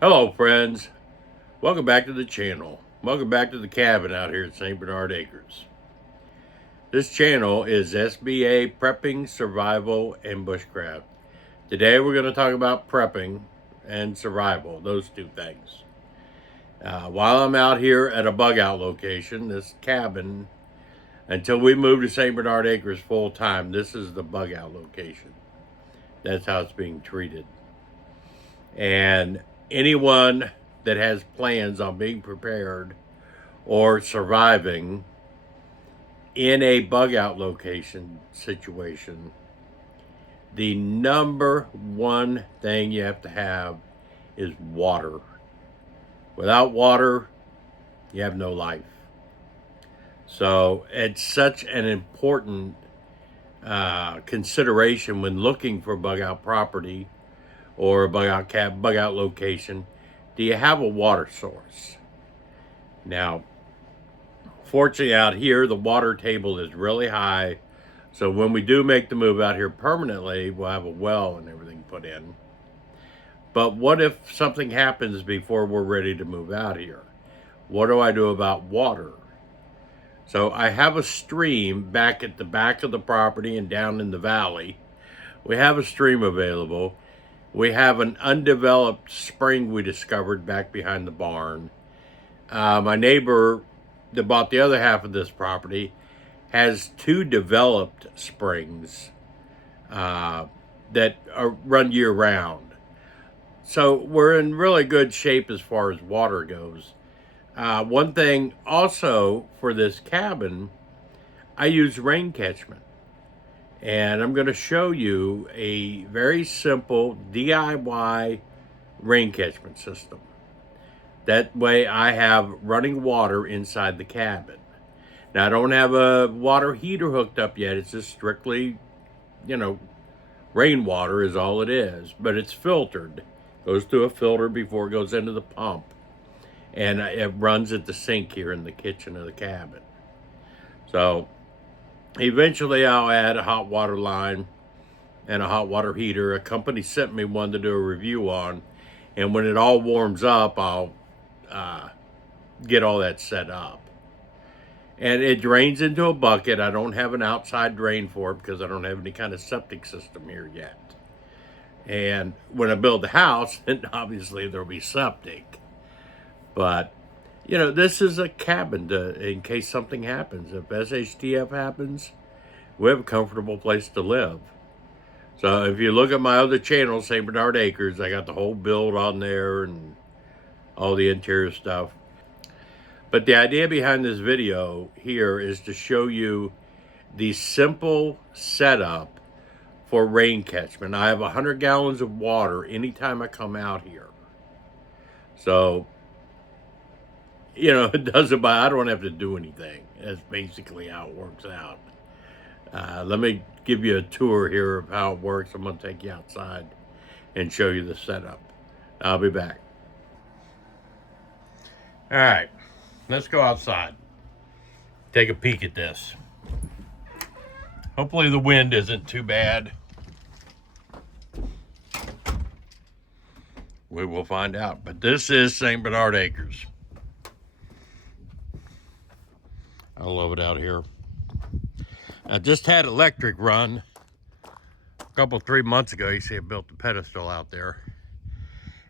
Hello friends, welcome back to the channel. Welcome back to the cabin out here at St. Bernard Acres. This channel is SBA Prepping, Survival, and Bushcraft. Today we're going to talk about prepping and survival, those two things. While I'm out here at a bug out location, this cabin, until we move to St. Bernard Acres full time, this is the bug out location. That's how it's being treated. And anyone that has plans on being prepared or surviving in a bug out location situation, the number one thing you have to have is water. Without water, you have no life. So it's such an important consideration when looking for bug out property or a bug out location. Do you have a water source? Now, fortunately out here, the water table is really high. So when we do make the move out here permanently, we'll have a well and everything put in. But what if something happens before we're ready to move out here? What do I do about water? So I have a stream back at the back of the property and down in the valley. We have a stream available. We have an undeveloped spring we discovered back behind the barn. My neighbor that bought the other half of this property has two developed springs that run year round. So we're in really good shape as far as water goes. One thing also for this cabin, I use rain catchment. And I'm going to show you a very simple DIY rain catchment system. That way I have running water inside the cabin. Now I don't have a water heater hooked up yet. It's just strictly, rainwater is all it is. But it's filtered. Goes through a filter before it goes into the pump. And it runs at the sink here in the kitchen of the cabin. So eventually I'll add a hot water line and a hot water heater. A company sent me one to do a review on. And when it all warms up, I'll get all that set up. And it drains into a bucket. I don't have an outside drain for it because I don't have any kind of septic system here yet. And when I build the house, then obviously there'll be septic. But, this is a cabin in case something happens. If SHTF happens, we have a comfortable place to live. So if you look at my other channel, St. Bernard Acres, I got the whole build on there and all the interior stuff. But the idea behind this video here is to show you the simple setup for rain catchment. I have 100 gallons of water anytime I come out here. So, it doesn't matter. I don't have to do anything. That's basically how it works out. Let me give you a tour here of how it works. I'm going to take you outside and show you the setup. I'll be back. All right, let's go outside. Take a peek at this. Hopefully the wind isn't too bad. We will find out. But this is St. Bernard Acres. I love it out here. I just had electric run a 3 months ago. You see I built the pedestal out there.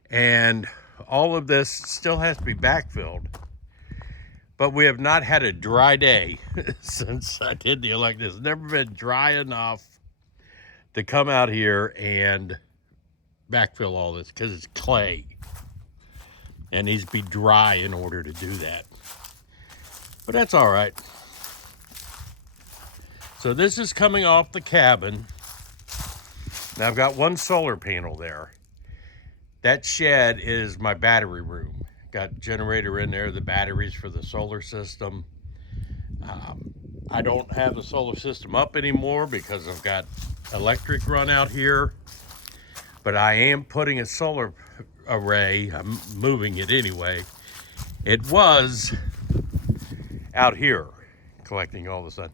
And all of this still has to be backfilled. But we have not had a dry day since I did the electric. It's never been dry enough to come out here and backfill all this because it's clay. And it needs to be dry in order to do that. But that's all right. So this is coming off the cabin. Now I've got one solar panel there. That shed is my battery room. Got generator in there, the batteries for the solar system. I don't have the solar system up anymore because I've got electric run out here. But I am putting a solar array. I'm moving it anyway. It was out here collecting all the sun.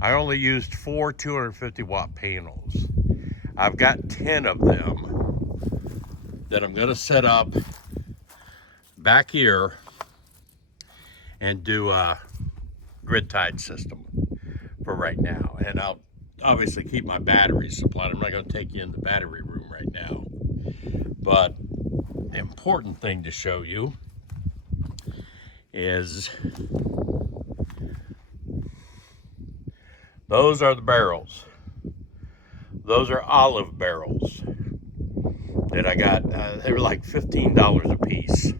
I only used 4 250 watt panels. I've got 10 of them that I'm going to set up back here and do a grid tied system for right now. And I'll obviously keep my batteries supplied. I'm not going to take you in the battery room right now. But the important thing to show you is those are the barrels. Those are olive barrels that I got. They were like $15 a piece.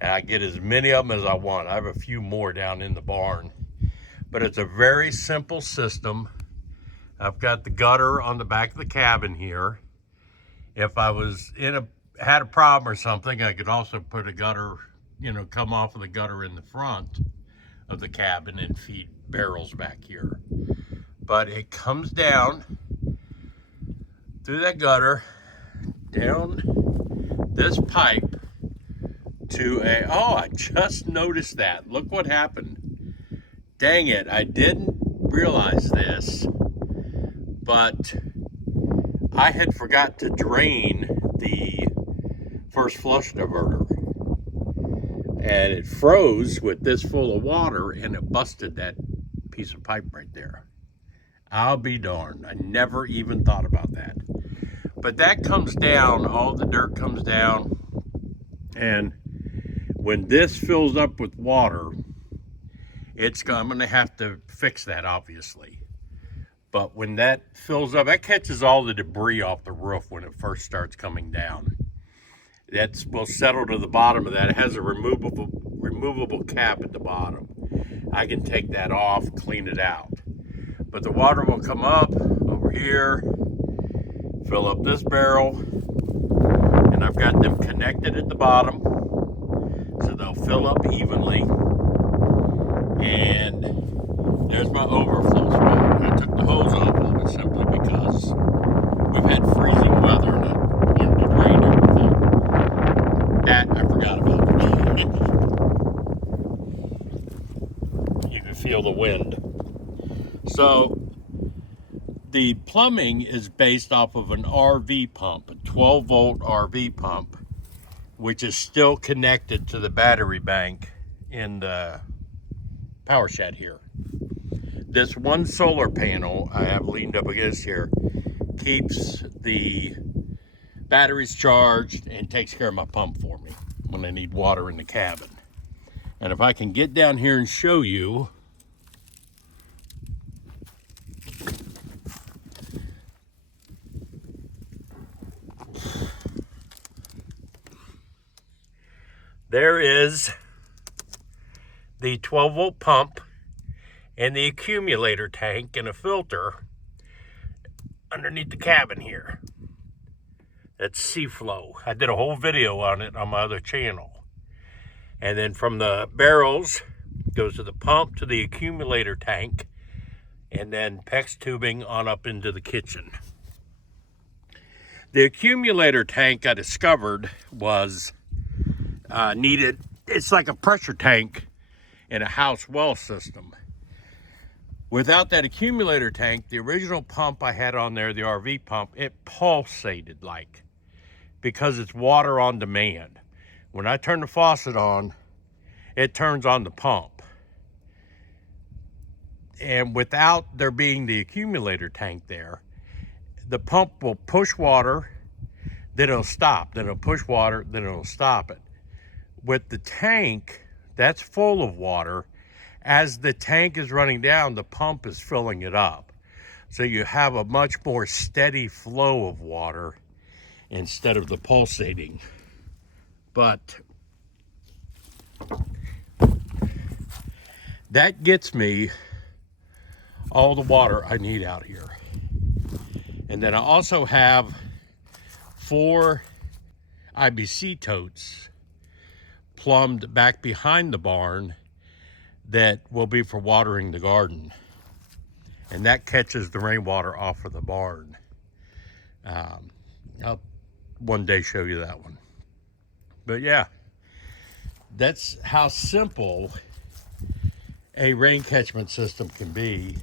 And I get as many of them as I want. I have a few more down in the barn. But it's a very simple system. I've got the gutter on the back of the cabin here. If I was had a problem or something, I could also put a gutter, come off of the gutter in the front of the cabin and feed barrels back here. But it comes down through that gutter, down this pipe to oh, I just noticed that. Look what happened. Dang it, I didn't realize this, but I had forgot to drain the first flush diverter. And it froze with this full of water and it busted that piece of pipe right there. I'll be darned. I never even thought about that. But that comes down, all the dirt comes down, and when this fills up with water, I'm going to have to fix that, obviously. But when that fills up, that catches all the debris off the roof when it first starts coming down. That will settle to the bottom of that. It has a removable cap at the bottom. I can take that off, clean it out. But the water will come up over here, fill up this barrel, and I've got them connected at the bottom, so they'll fill up evenly. And there's my overflow spot. I took the hose off of it simply because we've had freezing weather and I wanted to drain everything. That I forgot about. You can feel the wind. So the plumbing is based off of an RV pump, a 12-volt RV pump, which is still connected to the battery bank in the power shed here. This one solar panel I have leaned up against here keeps the batteries charged and takes care of my pump for me when I need water in the cabin. And if I can get down here and show you, there is the 12-volt pump and the accumulator tank and a filter underneath the cabin here. That's Seaflow. I did a whole video on it on my other channel. And then from the barrels, goes to the pump, to the accumulator tank, and then PEX tubing on up into the kitchen. The accumulator tank I discovered was needed. It's like a pressure tank in a house well system. Without that accumulator tank, the original pump I had on there, the RV pump, it pulsated like, because it's water on demand. When I turn the faucet on, it turns on the pump. And without there being the accumulator tank there, the pump will push water, then it'll stop, then it'll push water, then it'll stop it. With the tank, that's full of water. As the tank is running down, the pump is filling it up. So you have a much more steady flow of water instead of the pulsating. But that gets me all the water I need out here. And then I also have 4 IBC totes plumbed back behind the barn that will be for watering the garden. And that catches the rainwater off of the barn. I'll one day show you that one. But yeah, that's how simple a rain catchment system can be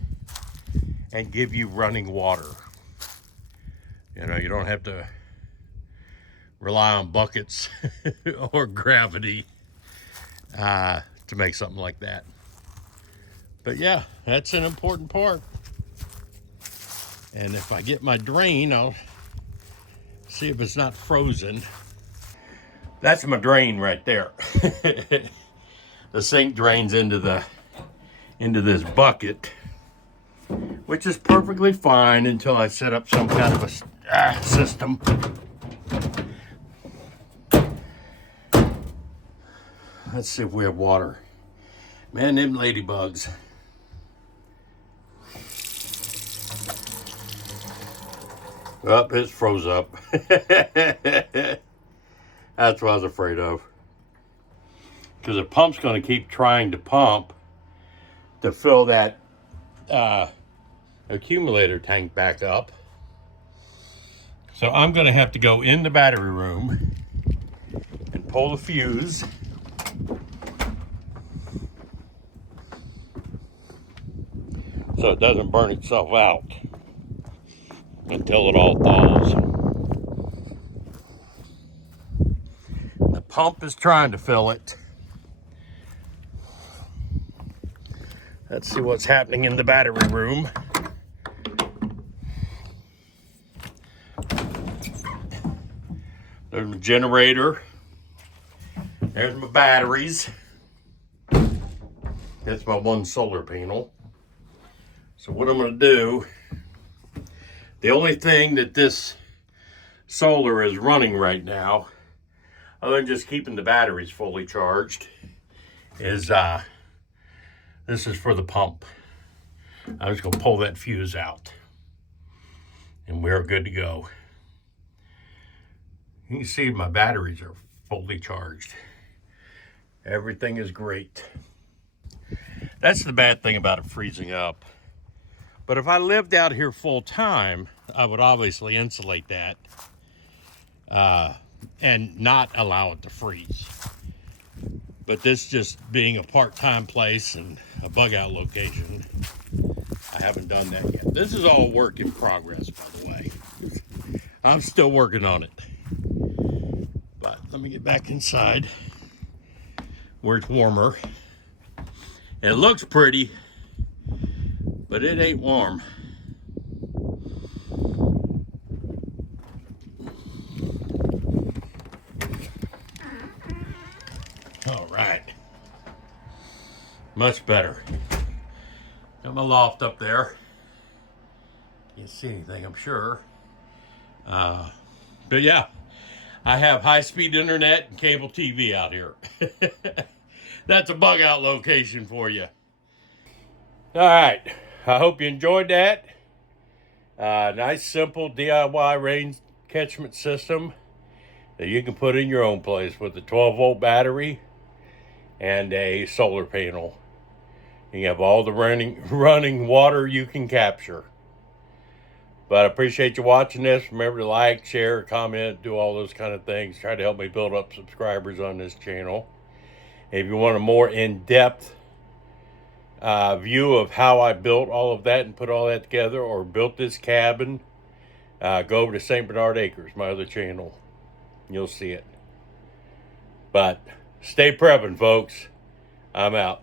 and give you running water. You know, you don't have to rely on buckets or gravity to make something like that. But yeah, that's an important part. And if I get my drain, I'll see if it's not frozen. That's my drain right there. The sink drains into this bucket, which is perfectly fine until I set up some kind of a system. Let's see if we have water. Man, them ladybugs. Oh, it's froze up. That's what I was afraid of. Because the pump's going to keep trying to pump to fill that accumulator tank back up. So I'm going to have to go in the battery room and pull the fuse. So it doesn't burn itself out until it all thaws. The pump is trying to fill it. Let's see what's happening in the battery room. There's my generator. There's my batteries. That's my one solar panel. So what I'm going to do, the only thing that this solar is running right now, other than just keeping the batteries fully charged, is this is for the pump. I'm just going to pull that fuse out, and we're good to go. You can see my batteries are fully charged. Everything is great. That's the bad thing about it freezing up. But if I lived out here full time, I would obviously insulate that and not allow it to freeze. But this just being a part-time place and a bug out location, I haven't done that yet. This is all work in progress, by the way. I'm still working on it. But let me get back inside where it's warmer. And it looks pretty, but it ain't warm. All right. Much better. Got my loft up there. Can't see anything, I'm sure. But yeah, I have high-speed internet and cable TV out here. That's a bug out location for you. All right, I hope you enjoyed that. Nice, simple DIY rain catchment system that you can put in your own place with a 12-volt battery and a solar panel. You have all the running water you can capture. But I appreciate you watching this. Remember to like, share, comment, do all those kind of things. Try to help me build up subscribers on this channel. If you want a more in-depth view of how I built all of that and put all that together, or built this cabin, go over to St. Bernard Acres, my other channel. You'll see it. But stay prepping, folks. I'm out.